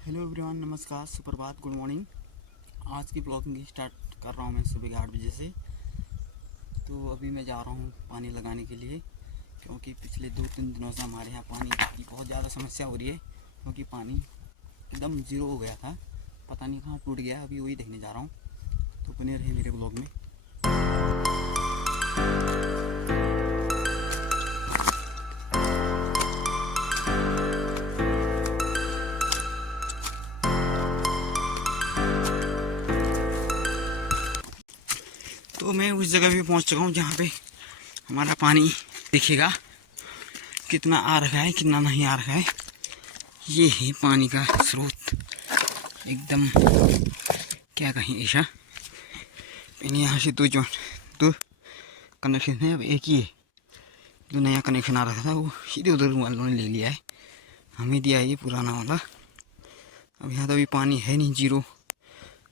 Hello everyone, नमस्कार, सुप्रभात, good morning. आज की ब्लॉगिंग स्टार्ट कर रहा हूँ मैं सुबह के 8 बजे से। तो अभी मैं जा रहा हूँ पानी लगाने के लिए, क्योंकि पिछले 2-3 दिनों से हमारे यहाँ पानी की बहुत ज़्यादा समस्या हो रही है। क्योंकि पानी एकदम ज़ीरो हो गया था, पता नहीं कहाँ टूट गया। अभी वही देखने जा रहा हूँ, तो बने रहे मेरे ब्लॉग में। तो मैं उस जगह भी पहुँच चुका हूँ जहाँ पे हमारा पानी दिखेगा कितना आ रखा है, कितना नहीं आ रखा है। ये है पानी का स्रोत, एकदम क्या कहें ऐसा। पहले यहाँ से दो कनेक्शन है, अब एक ही है। जो नया कनेक्शन आ रखा था वो सीधे उधर वालों ने ले लिया है, हमें दिया है ये पुराना वाला। अब यहाँ तो अभी पानी है नहीं, जीरो।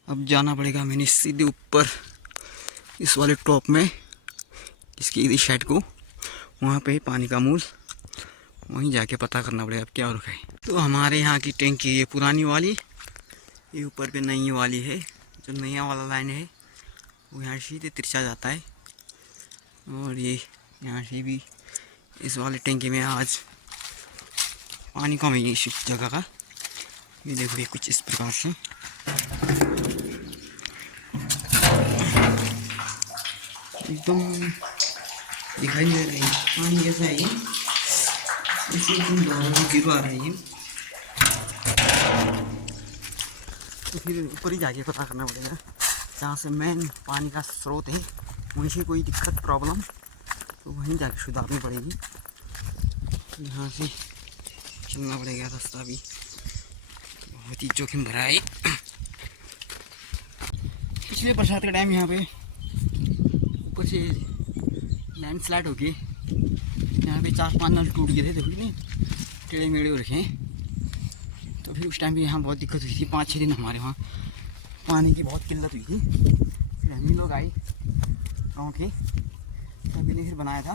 अब जाना पड़ेगा मैंने सीधे ऊपर इस वाले टॉप में, इसकी इस साइड को, वहाँ पे पानी का मूल, वहीं जाके पता करना पड़ेगा अब क्या हो रखा है। तो हमारे यहाँ की टैंकी ये पुरानी वाली, ये ऊपर पे नई वाली है। जो नया वाला लाइन है वो यहाँ सीधे तिरछा जाता है, और ये यहाँ से भी इस वाले टैंकी में आज पानी कम है इस जगह का। ये देखो, ये कुछ इस प्रकार से एकदम दिखाई दे रही है। पानी ऐसा है इसे एकदम गिरवा रही है। तो फिर ऊपर ही जाके पता करना पड़ेगा, जहाँ से मेन पानी का स्रोत है वहीं से कोई दिक्कत प्रॉब्लम तो वहीं जाके सुधारनी पड़ेगी। यहाँ से चलना पड़ेगा, रास्ता भी बहुत ही जोखिम भरा है। पिछले बरसात के टाइम यहाँ पे ऊपर से लैंडस्लाइड हो गई, यहाँ पे 4-5 नल टूट गए थे। देखो नहीं, टेढ़े मेढ़े हो रखे हैं। तो फिर उस टाइम भी यहाँ बहुत दिक्कत हुई थी। 5-6 दिन हमारे वहाँ पानी की बहुत किल्लत हुई थी। फिर हम ही लोग आए गाँव के, तभी ने फिर बनाया था।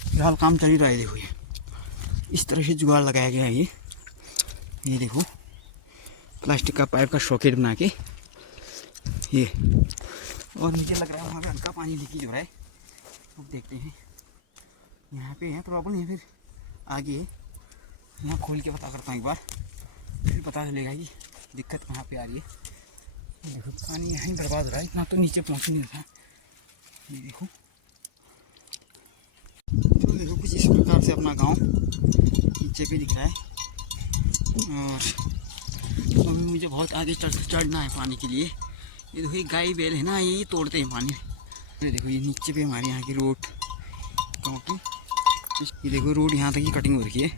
फिलहाल काम चल ही रहा है। देखो ये इस तरह से जुगाड़ लगाया गया है। ये देखो, प्लास्टिक का पाइप का सॉकेट बना के ये, और नीचे लग रहा है वहाँ पे हल्का पानी लीकेज हो रहा है। अब देखते हैं, यहाँ पे है प्रॉब्लम या फिर आगे है। यहाँ खोल के पता करता हूँ एक बार, फिर पता चलेगा कि दिक्कत कहाँ पे आ रही है। देखो पानी यहीं बर्बाद हो रहा है, इतना तो नीचे पहुँच नहीं रहा। ये देखो, तो देखो कुछ इस प्रकार से अपना गांव नीचे पे दिख रहा है। और तो मुझे बहुत आगे चढ़ना है पानी के लिए। ये देखो, ये गाय बैल है ना, ये तोड़ते हैं पानी। ये देखो, ये नीचे पे हमारे यहाँ की रोड गाँव की, ये देखो रोड यहाँ तक की कटिंग हो रखी है।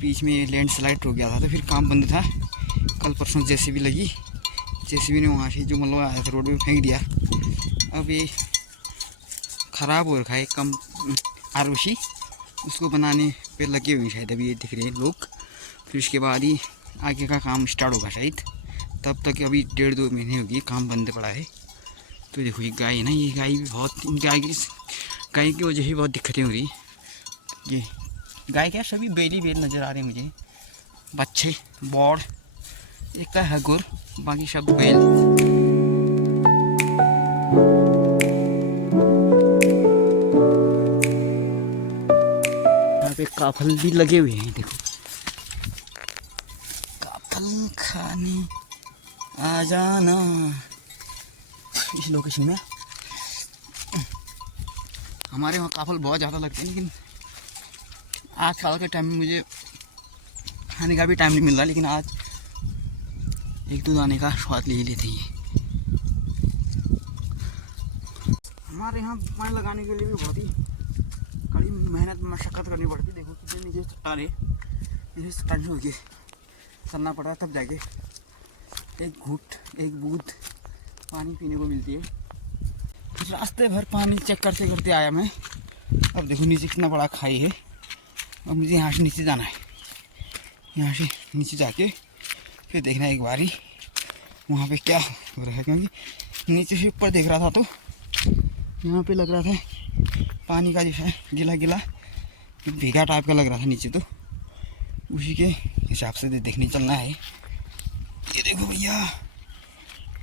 बीच में लैंडस्लाइड हो गया था तो फिर काम बंद था। कल परसों जेसीबी लगी, जेसीबी ने वहाँ से जो मतलब आया था रोड में फेंक दिया। अब ये ख़राब हो रखा है, कम आरोशी उसको बनाने पे लगे हुए शायद, अभी ये दिख रहे हैं लोग। फिर उसके बाद ही आगे का काम स्टार्ट होगा शायद। तब तक अभी 1.5-2 महीने होगी काम बंद पड़ा है। तो देखो ये गाय है ना, ये गाय भी बहुत, इनके आगे गाय की वजह से बहुत दिक्कतें हो रही। ये गाय क्या, सभी बेली बेल नज़र आ रहे हैं मुझे, बच्चे बॉड एक का है गुर, बाकी सब बेल। यहाँ पे काफल भी लगे हुए हैं। देखो, काफल खाने आ जाना इस लोकेशन में। हमारे वहाँ काफल बहुत ज़्यादा लगते हैं, लेकिन आज साल के टाइम में मुझे खाने का भी टाइम नहीं मिल रहा। लेकिन आज 1-2 दाने का स्वाद ले ही लेते हैं। हमारे यहाँ पानी लगाने के लिए भी बहुत ही कड़ी मेहनत मशक्क़त करनी पड़ती है। देखो कितने नीचे चट्टान है, नीचे चट्टान हो के करना पड़ रहा है, तब जाके एक घूट एक बूंद पानी पीने को मिलती है। रास्ते भर पानी चेक करते करते आया मैं। अब देखो नीचे कितना बड़ा खाई है। अब मुझे यहाँ से नीचे जाना है, यहाँ से नीचे जाके फिर देखना एक बारी वहाँ पे क्या हो रहा है। क्योंकि नीचे से ऊपर देख रहा था तो यहाँ पे लग रहा था पानी का जैसा गिला गिला भीगा टाइप का लग रहा था नीचे। तो उसी के हिसाब से देखने चलना है। ये देखो भैया,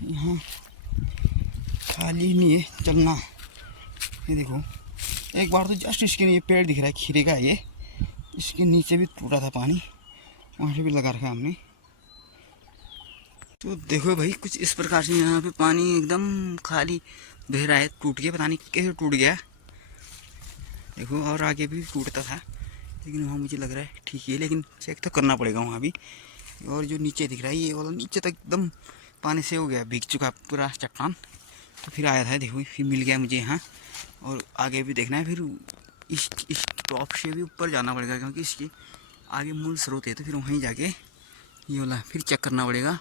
यहाँ खाली नहीं है चलना। ये देखो, एक बार तो जस्ट इसके ये पेड़ दिख रहा है खीरे का, ये इसके नीचे भी टूटा था पानी, वहाँ से भी लगा रखा है हमने। तो देखो भाई, कुछ इस प्रकार से यहाँ पे पानी एकदम खाली बह रहा है, टूट गया, पता नहीं कैसे टूट गया। देखो, और आगे भी टूटता था, लेकिन वहाँ मुझे लग रहा है ठीक है, लेकिन चेक तो करना पड़ेगा वहाँ भी। और जो नीचे दिख रहा है ये वाला, नीचे तक एकदम पानी से हो गया, भीग चुका पूरा चट्टान। तो फिर आया था, देखो फिर मिल गया मुझे यहाँ। और आगे भी देखना है, फिर इस टॉप से भी ऊपर जाना पड़ेगा, क्योंकि इसके आगे मूल स्रोत है। तो फिर वहीं जाके ये वाला फिर चेक करना पड़ेगा,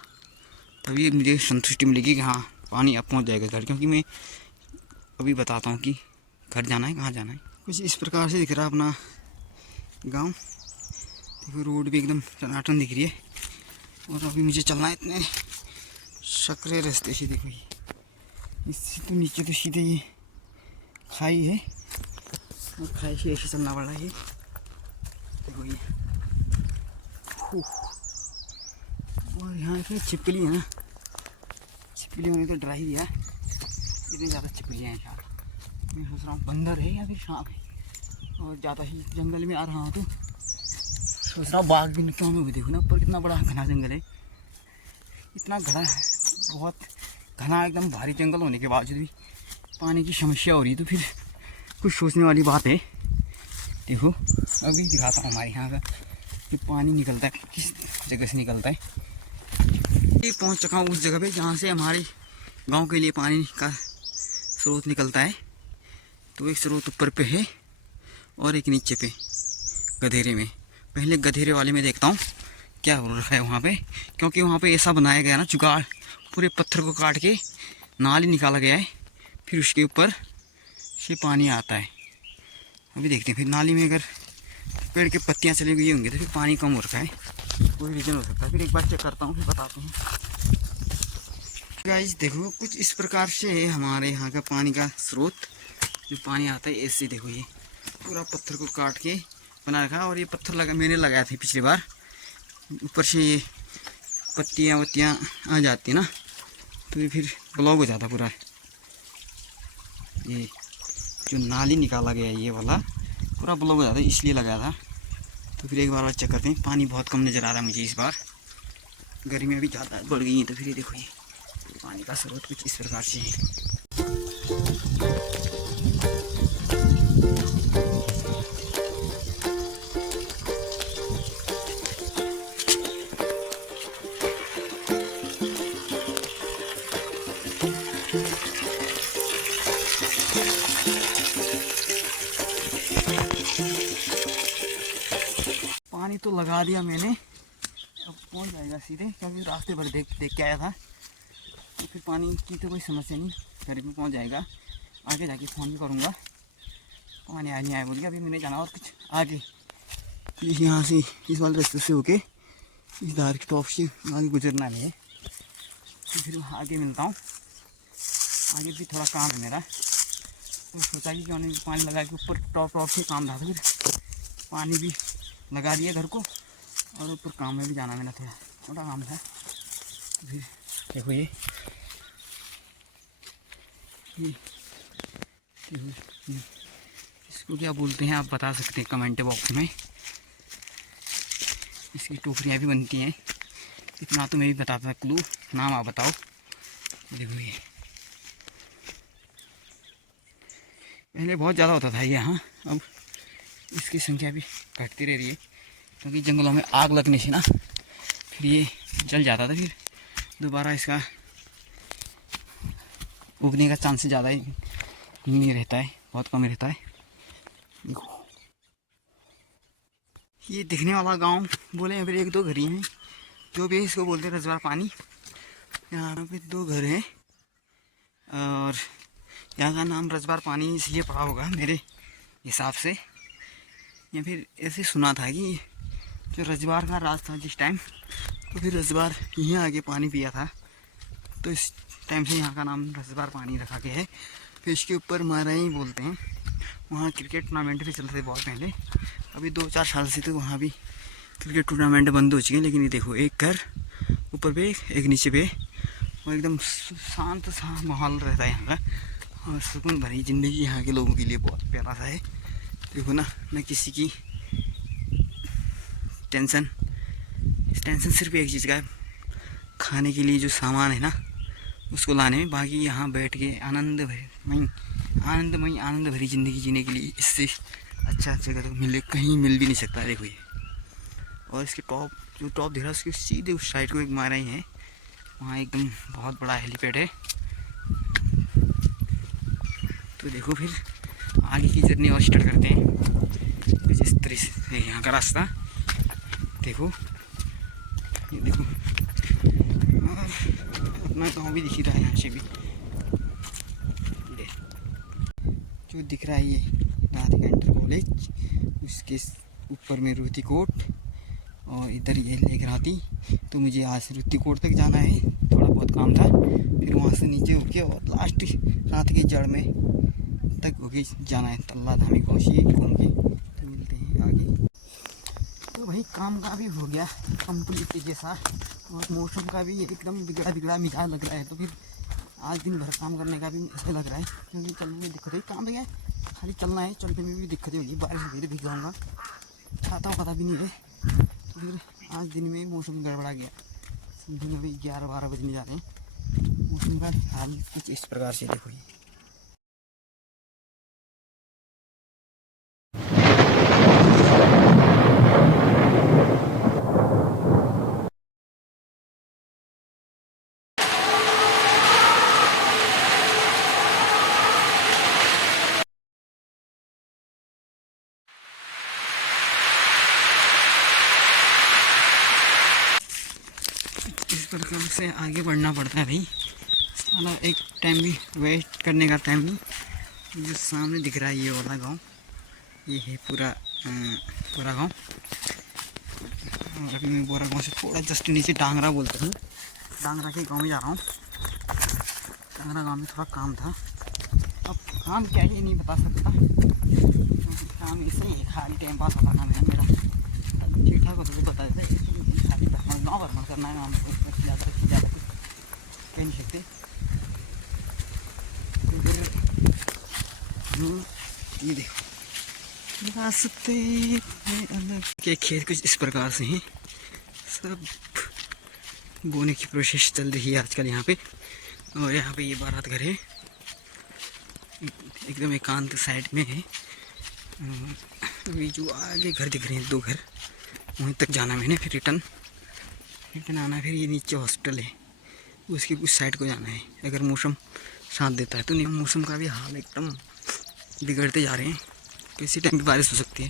तभी मुझे संतुष्टि मिलेगी कि हाँ पानी अब पहुँच जाएगा घर। क्योंकि मैं अभी बताता हूँ कि घर जाना है, कहाँ जाना है। कुछ इस प्रकार से दिख रहा है अपना गांव। देखो, रोड भी एकदम टनाटन दिख रही है। और अभी मुझे चलना है इतने सकरे रास्ते से। देखो, ये इससे तो नीचे तो सीधे ये खाई है, और खाई से ऐसे चलना पड़ रहा है। देखो ये, और यहाँ पे छिपकली है ना, छिपकली होने तो डरा ही दिया, इतनी ज़्यादा छिपकलियाँ हैं यार। मैं सोच रहा हूँ बंदर है या फिर सांप है। और ज़्यादा ही जंगल में आ रहा हूँ तो सोच रहा हूँ बाघ भी क्यों में भी। देखो ना, ऊपर कितना बड़ा घना जंगल है, इतना घना, बहुत घना एकदम भारी जंगल होने के बावजूद भी पानी की समस्या हो रही है। तो फिर कुछ सोचने वाली बात है। देखो, अभी दिखाता हूँ हमारे यहाँ का कि पानी निकलता है, किस जगह से निकलता है। ये पहुँच चुका हूँ उस जगह पे जहाँ से हमारे गांव के लिए पानी का स्रोत निकलता है। तो एक स्रोत ऊपर पे है और एक नीचे पे गधेरे में। पहले गधेरे वाले में देखता हूँ क्या हो रहा है वहाँ पे, क्योंकि वहाँ पे ऐसा बनाया गया ना जुगाड़, पूरे पत्थर को काट के नाली निकाला गया है, फिर उसके ऊपर से पानी आता है। अभी देखते हैं, फिर नाली में अगर पेड़ की पत्तियाँ चली गई होंगी तो फिर पानी कम हो रखा है, कोई रीज़न हो सकता है। फिर एक बार चेक करता हूँ, फिर बताता हूँ। गाइस देखो, कुछ इस प्रकार से हमारे यहाँ का पानी का स्रोत जो पानी आता है ऐसे। देखो, ये पूरा पत्थर को काट के बना रखा है। और ये पत्थर मैंने लगाया था पिछली बार, ऊपर से ये पत्तियाँ आ जाती ना, तो ये फिर ब्लॉक हो जाता पूरा। ये जो नाली निकाला गया है ये वाला पूरा ब्लॉक हो जाता है, इसलिए लगाया था। तो फिर एक बार चेक करते हैं। पानी बहुत कम नज़र आ रहा है मुझे इस बार, गर्मियाँ भी ज़्यादा बढ़ गई हैं। तो फिर ये देखो, ये पानी का स्रोत कुछ इस प्रकार से है। पानी तो लगा दिया मैंने, अब पहुंच जाएगा सीधे, क्योंकि रास्ते भर देख के आया था। तो फिर पानी की तो कोई समस्या नहीं, घर में पहुंच जाएगा। आगे जाके फ़ोन भी करूँगा, पानी आया नहीं आया बोल के। अभी मैंने जाना और कुछ आगे, यहाँ से इस वाले रास्ते से होके इस धार की टॉप से आगे गुजरना है। तो फिर आगे मिलता हूँ, आगे भी थोड़ा काम है मेरा। तो सोचा कि उन्होंने पानी लगा के ऊपर टॉप से काम था, तो फिर पानी भी लगा दिया घर को, और ऊपर काम में भी जाना मेरा, थोड़ा छोटा काम था। तो फिर देखो, ये इसको क्या बोलते हैं आप बता सकते हैं कमेंट बॉक्स में। इसकी टोकरियाँ भी बनती हैं, इतना तो मैं भी बताता, क्लू नाम आप बताओ। देखो, ये पहले बहुत ज़्यादा होता था यहाँ, अब इसकी संख्या भी घटती रह रही है, क्योंकि जंगलों में आग लगने से ना फिर ये जल जाता था, फिर दोबारा इसका उगने का चांस ज़्यादा ही नहीं रहता है, बहुत कम रहता है। देखो, ये दिखने वाला गांव बोले फिर एक दो घर ही हैं, जो भी इसको बोलते हैं रजवार पानी। यहाँ पे दो घर हैं, और यहाँ का नाम रजवार पानी इसलिए पड़ा होगा मेरे हिसाब से, या फिर ऐसे सुना था कि जो रजवार का राज था जिस टाइम, तो फिर रजवार यहीं आगे पानी पिया था, तो इस टाइम से यहाँ का नाम रजवार पानी रखा गया है। फिर इसके ऊपर माराई बोलते हैं, वहाँ क्रिकेट टूर्नामेंट भी चलते थे बहुत पहले। अभी 2-4 साल से तो वहाँ भी क्रिकेट टूर्नामेंट बंद हो चुके हैं। लेकिन ये देखो, एक घर ऊपर पे एक नीचे पे, और एकदम शांत सा माहौल रहता है यहाँ का, और सुकून भरी ज़िंदगी यहाँ के लोगों के लिए बहुत प्यारा सा है। देखो ना, न किसी की टेंशन, टेंशन सिर्फ एक चीज़ का है, खाने के लिए जो सामान है ना उसको लाने में। बाकी यहाँ बैठ के आनंद भरी ज़िंदगी जीने के लिए इससे अच्छा जगह तो कहीं मिल भी नहीं सकता। देखो ये, और इसके जो टॉप दिख रहा है उसके सीधे उस साइड को एक मारा ही है, वहाँ एकदम बहुत बड़ा हेलीपैड है। तो देखो फिर आगे की जर्नी और स्टार्ट करते हैं। कुछ इस तरह से यहाँ का रास्ता देखो, ये देखो, अपना गाँव भी दिख रहा है यहाँ से भी। जो दिख रहा है ये राधिका इंटर कॉलेज, उसके ऊपर में रुति कोट, और इधर ये लेक राती। तो मुझे आज रुति कोट तक जाना है, थोड़ा बहुत काम था, फिर वहाँ से नीचे होके और लास्ट रात के जड़ में तक होके जाना है, तल्ला धामी कोशी घूम के। तो मिलते हैं आगे। तो भाई काम का भी हो गया कंप्लीट जैसा, और मौसम का भी एकदम बिगड़ा मिजाज लग रहा है। तो फिर आज दिन भर काम करने का भी ऐसा लग रहा है, क्योंकि चलने में दिक्कत है। काम तो क्या है, खाली चलना है, चलने में भी दिक्कत होगी, बारिश होगी तो भीग जाऊँगा, छाता पता भी नहीं है। तो फिर आज दिन में मौसम गड़बड़ा गया, समझो में अभी 11-12 बजने जा रहे हैं। मौसम का हाल कुछ इस प्रकार से देखो। ये इस प्रकार से आगे बढ़ना पड़ता है भाई, साला एक टाइम भी वेस्ट करने का टाइम नहीं। जो सामने दिख रहा है ये वाला गांव, ये है पूरा गांव। और अभी मैं बोरा गांव से थोड़ा जस्ट नीचे डांगरा बोलते हैं, डांगरा के गांव में जा रहा हूँ। डांगरा गांव में थोड़ा काम था, अब काम क्या है ये नहीं बता सकता, क्योंकि काम ऐसे ही खाली टाइम पास होता काम है मेरा। ठीक ठाक होता तो बता देते, खाली गाँव भ्रमण करना है, गाँव में ज़्यादा कुछ कह नहीं सकते। ये देखो रास्ते अलग के खेत कुछ इस प्रकार से हैं, सब बोने की प्रोसेस चल रही है आजकल यहाँ पे। और यहाँ पे ये बारात घर है, एकदम एकांत साइड में है। अभी जो आगे घर दिख रहे हैं 2 घर, वहीं तक जाना मैंने, फिर रिटर्न आना है। फिर ये नीचे हॉस्पिटल है, उसकी कुछ साइड को जाना है, अगर मौसम साथ देता है तो। नहीं, मौसम का भी हाल एकदम बिगड़ते जा रहे हैं, किसी टाइम भी बारिश हो सकती है।